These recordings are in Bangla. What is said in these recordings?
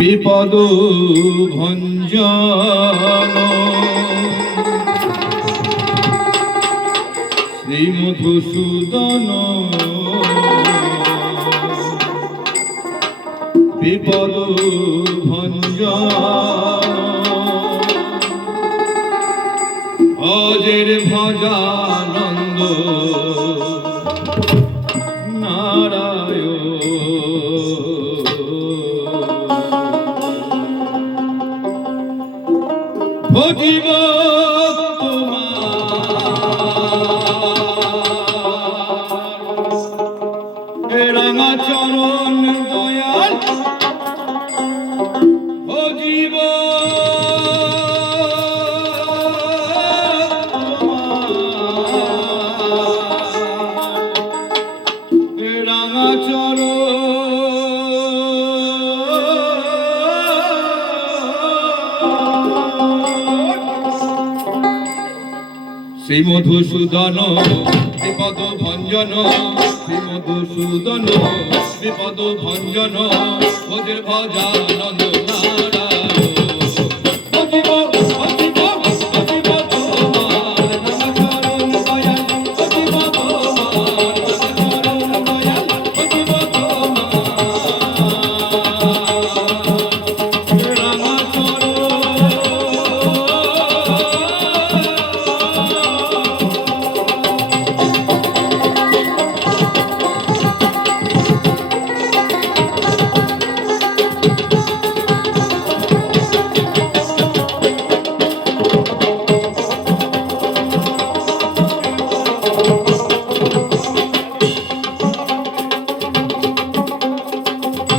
বিপদ ভঞ্জন। শ্রী মধুসূদন বিপদ ভঞ্জন। ভজের ভজানন্দ। নারায়ণ শ্রী মধুসূদন বিপদ ভঞ্জন শ্রী মধুসূদন বিপদ ভঞ্জন ভোজের ভজানন্দ।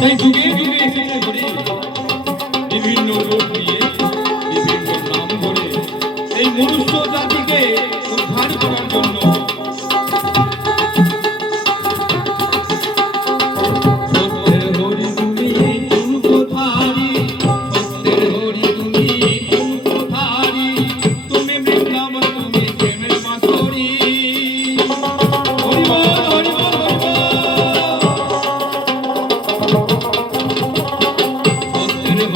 তাই যুগে যুগে এসেছে হরি বিভিন্ন রূপ দিয়ে বিভিন্ন নাম ধরে। এই মনুষ্য জাতিকে উদ্ধার করার জন্য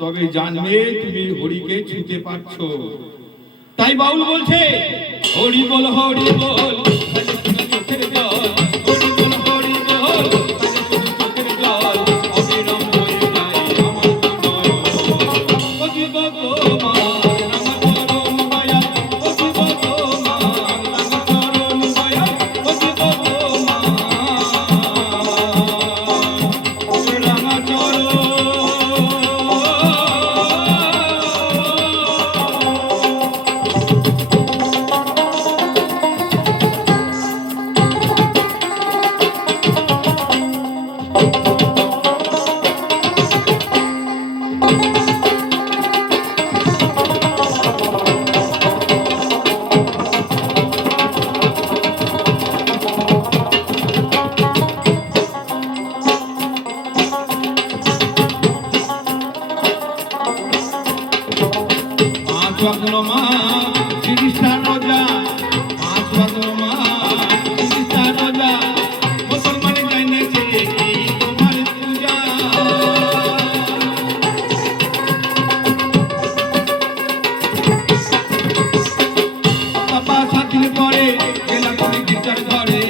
তবে জানবে তুমি হরিকে ছুঁতে পারছ। তাই বাউল বলছে হরি বল হরি বল। ভাদ্র মাস তিরিশটা রোজা পাঁচ ভাদ্র মাস তিরিশটা রোজা। মুসলমান জানে যে তোমার পূজা। বাবা সাত দিন পরে গেলাম গীতার ঘরে।